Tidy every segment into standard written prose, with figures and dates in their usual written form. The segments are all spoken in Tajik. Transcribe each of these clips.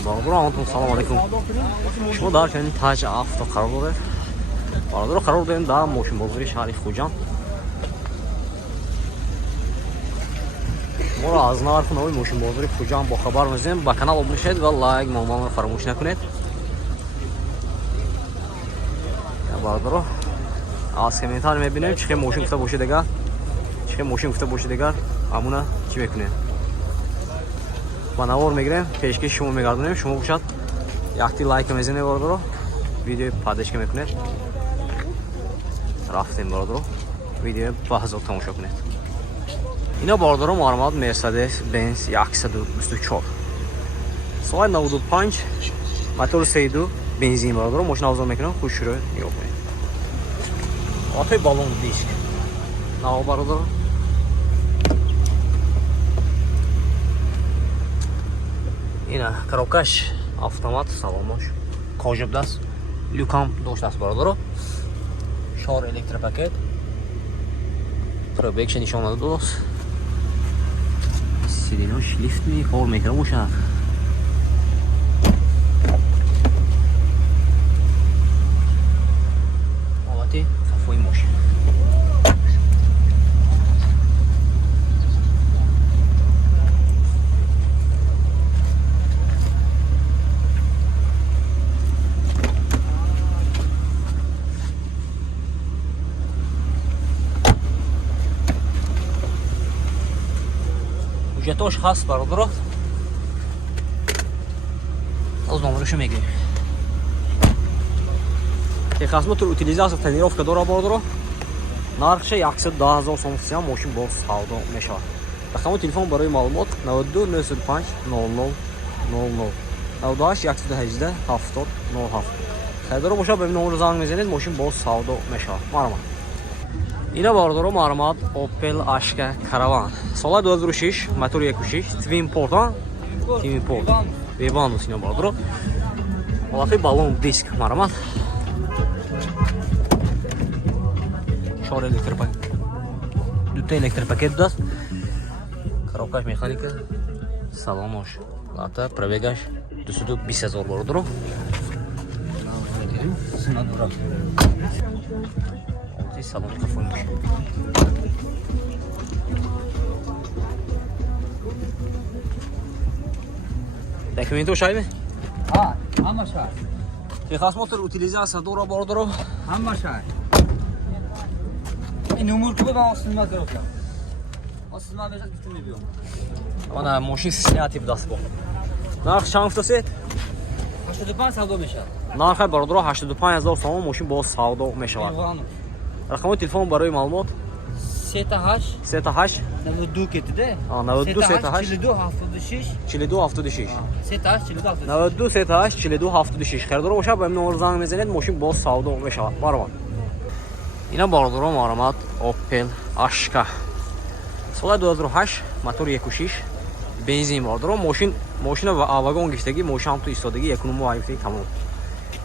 برادران سلام علیکم. شما در چنین تاج افتا قرار دارید. برادر قرار داریم در ماشین بازاری شهر خوجان. ما را از نرخ نوی ماشین بازاری خوجان با خبر می‌دیم. با کانال ابون شید و لایک رو فراموش نکنید. برادر از کامنتار می‌بینیم چه ماشین گفته باشه دیگه. چه ماشین گفته باشه دیگه. امونا چی میکنه؟ با نوار میگیریم پیشکش شما میگردونیم. شما باشد یکتی لایک میزنید برادر. ویدیو پادش میکنید. رفتیم برادر. ویدیو با حضور تماشا کنید. اینا برادر معلومات مرسدس بنز 124 سال 95 موتور 32 بنزین برادر. ماشین افزار میکنم خوش رو نگاه کنید. آتای بالون دیسک ناو برادر. اینا коробкаш автомат салонаш кожиб даст. люкам доштаст бародаро. шор электропакет. пробег нишон додааст. сиденош лифтми кор мекунад бошад. ҳолати сафои мошин. Жетош хаст бародаро. Аз номерошо мегирем. Техасмотор утилизация тренировка дора бародаро. Нархша 110,000 сом сиям мошин бо савдо мешавад. Рақами телефон барои маълумот 92 905 00 00 98 118 70 07. Хайдаро бошад ба ин номер занг мезанед мошин бо савдо мешавад. Марҳамат. اینا باردارو معلومات اوپل اشکا کاروان سال 2006 موتور 1.6 توین پورتان توین پورت ویوان اینا باردارو ولافی بالون دیسک معلومات شور الکتریک دوتا الکتریک پاکت داشت коробкаш механика салонош лата пробегаш 220,000 باردارو салон кафон мошин. Документов шайме? हाँ, ҳама шай. Техосмотор утилизация дора бародаро. ҳама шай. Ин номер ко ба осилма графта. Осилма бежат гифтим мебиём. Мана мошин снятый даст бо. Нарх чанд гуфтасед? 85 савдо мешавад. Нархи бародаро 85,000 сом мошин бо савдо мешавад. Рақами телефон барои маълумот 38 38 92 кетиде. 92 38 42 76 42 76 38 42 92 38 42 76 хердоро бошад ба ин номер занг мезанед мошин бо савдо мешавад. марҳамат. ина бародаро маълумот Opel Ashka соли 2008 мотор 1.6 бензин бародаро мошина вагон гифтагӣ мошин ҳам ту истодагӣ якунумо айфтагӣ тамом.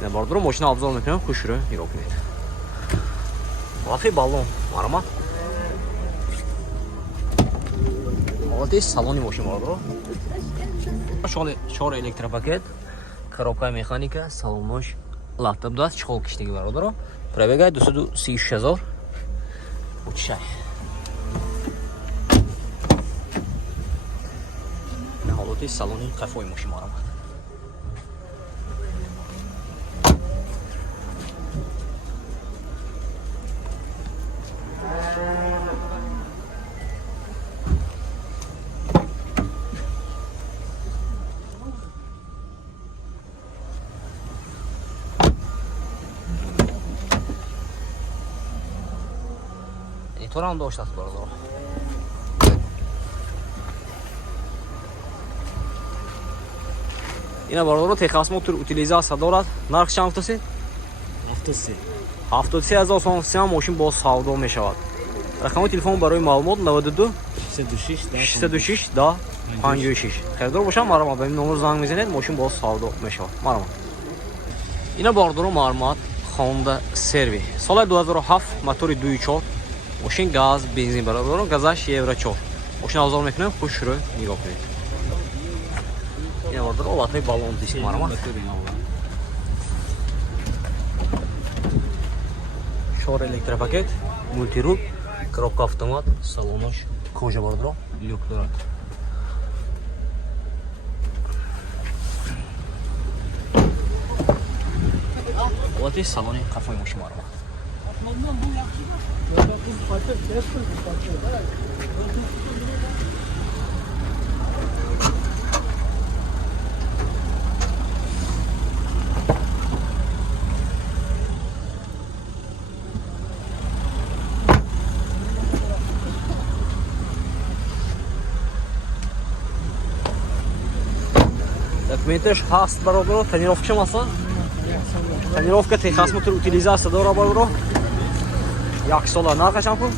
ина бародаро мошина абзор мекунам хушро нигоҳ кунед. Лафи баллон, марҳамат. ҳолати салони мошин бародаро. шор электропакет, коробка механика, салонош лаптоп даст, чехол киштагӣ бародаро. Пробега 236,000. Учай. ҳолати салони қафои мошин марҳамат. Торам доштаст бародаро. ина бародаро техосмотор утилизация дорад. нарх чанд гуфтасед? 73,000 сом сиям мошин бо савдо мешавад. рақами телефон барои маълумот 92 66 10 56 хердор бошад. марҳамат. ба ин номер занг мезанед мошин бо савдо мешавад. марҳамат. ина бародаро маълумот Honda Servi соли 2007 мотори 2.4 ماشین گاز بنزین برادران گازش €4 ماشین افزار میکنم خوش رو نگاه کنید. Yine vardır o vatay balon disk var ama. Şor elektropaket, multirul, коробка автомат, салонош, кожа vardır o. Люктора. Vatay salonu kafayı moşum var ama. Документаш ҳаст бародаро, тренировка шамаса? Тренировка техосмотр утилизация дора бародаро? 1 сола нархашам пул?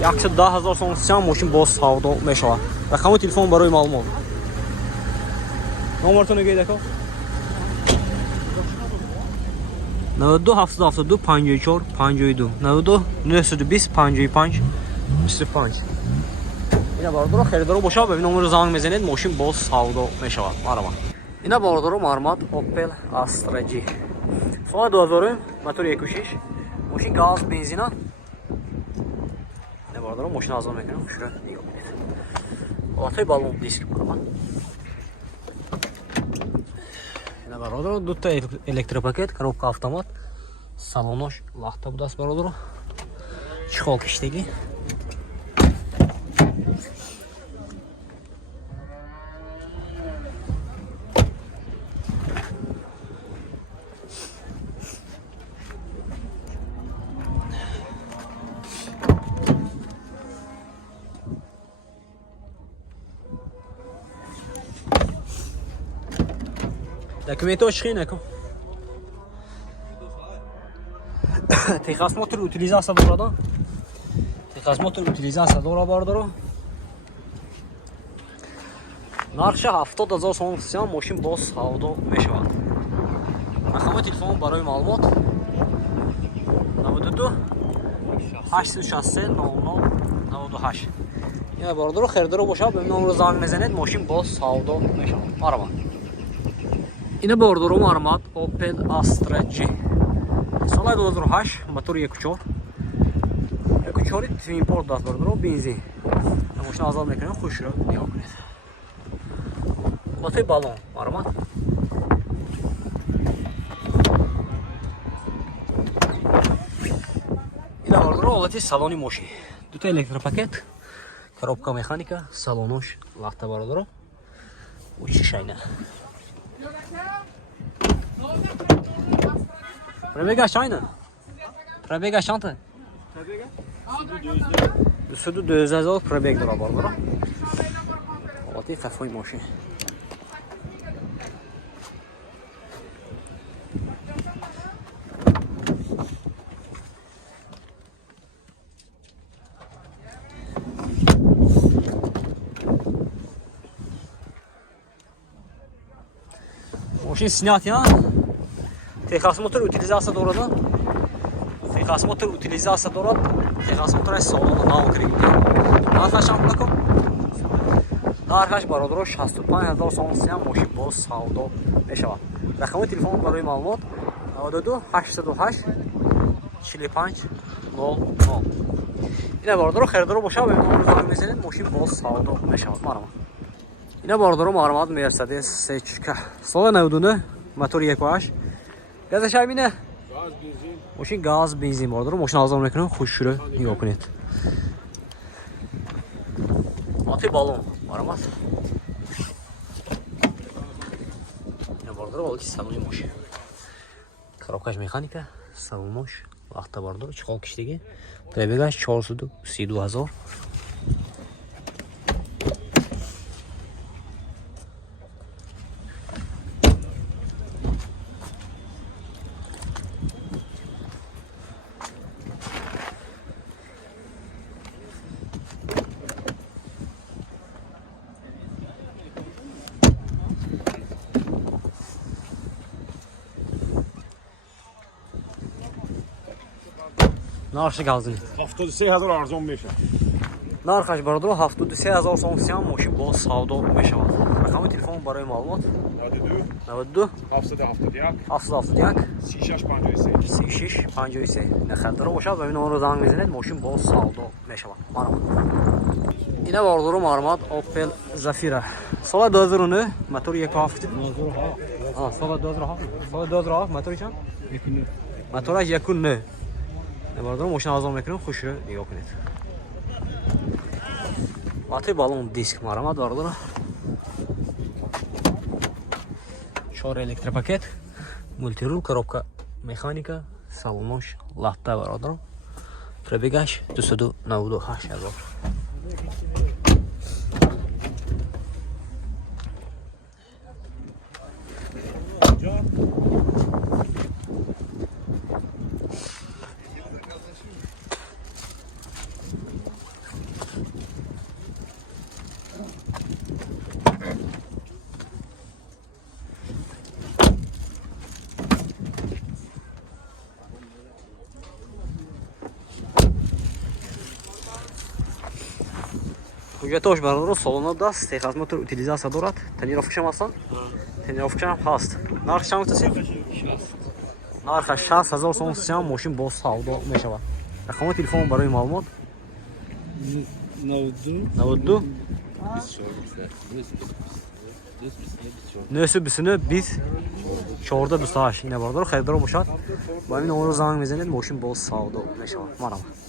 110,000 сомчам мошин боз савдо мешавад. Рақами телефон барои маълумот. Номертон эгоед ака? 92 772 54 52 92 920 55 25. Ина бародаро херидоро боша, бебин номеро занг мезанед, мошин боз савдо мешавад. Марама. Ина бародаро мармат Opel Astra G. Соли 2000, мотори 1.6. Мошин газ, бензина. Ина бародаро мошин азон мекунам, хушро нигоҳ кунед. Ҳолатҳои балон диск марама. Ина бародаро дута электропакет, коробка автомат, салонош лахта будааст бародаро. Чехол киштагӣ. Документош чӣ накун? Техосмотр утилизация дорад. Техосмотр утилизация дора бародаро. Нархша 70,000 сом мошин боз савдо мешавад. Рақами телефон барои маълумот 92 863 00 98. Ина бародаро херидоро бошад, бе номеро занг мезанед, мошин боз савдо мешавад. Марҳамат. Ина бародаро мармат Opel Astra G. Соли 2008, мотори 1.4. 1.4 Twin Port даст бародаро, бензин. Мошин азад мекунем, хушро нигоҳ кунед. Ҳолатҳои балон мармат. Ина бародаро ҳолати салони мошин. Дута электропакет, коробка механика, салонош лахта бародаро. Учи шайна. Пробега чайна? Пробега чанта? Пробега? 200,000 пробег дора бародаро. Ҳолати қафои мошин. Мошин снят я. Техосмотр утилизация дорад. Техосмотр утилизация дорад. Техосмотр салон нав кирид. Нархашам баком. Нархаш бародаро 65,000 сом мошин боз савдо мешавад. Рақами телефон барои маълумот 92 808 45 00. Ина бародаро херидоро боша, бе номеро занг мезанед, мошин боз савдо мешавад. Марҳамат. Ина бародаро марҳамат Mercedes C4. Соли 99, мотори 1.8. Газаш бина. Газ бензин. Мошин газ бензин бародаро, мошин азон мекунам, хушро нигоҳ кунед. Ҳолати балон марҳамат. Ина бародаро ҳолати салони мошин. Коробкаш механика, салонош лахта бародаро, чехол киштагӣ. Пробегаш 432,000. Нархи газин 73,000 арзон мешавад. Нархаш бародаро 73,000 сом мошин боз савдо мешавад. Рақами телефон telefon برای معلومات 92 92 771 771 3653 36 53 نه خطر باشد و این اون رو زنگ میزنید ماشین باز سالدو میشود مرحبا اینه باردارم آرماد اوپل زفیره سال 2009 موتور یک هفت سال 2007 سال 2007 موتور چند موتورش یکون نه باردارم ماشین آزاد میکنم خوش رو نگاه کنید وقتی بالون دیسک مرمت باردارم 4 электропакет, мультирул, коробка механика, салонош, латта бародарам. Пробегаш 298 000. Hujjatosh baradaro salona dast texas motor utilizatsiya дорад. Тонировкаш ҳастан? Тонировкаш ҳаст. Нархш чанд гуфтасӣ? 60. Нархаш 60000 сом сиям мошин боз савдо мешавад. Рақами телефон барои маълумот 92 929 20 14 28 ин бародаро хайрдор бошад. Ба ин номро занг мезанед мошин боз савдо мешавад. Марҳамат.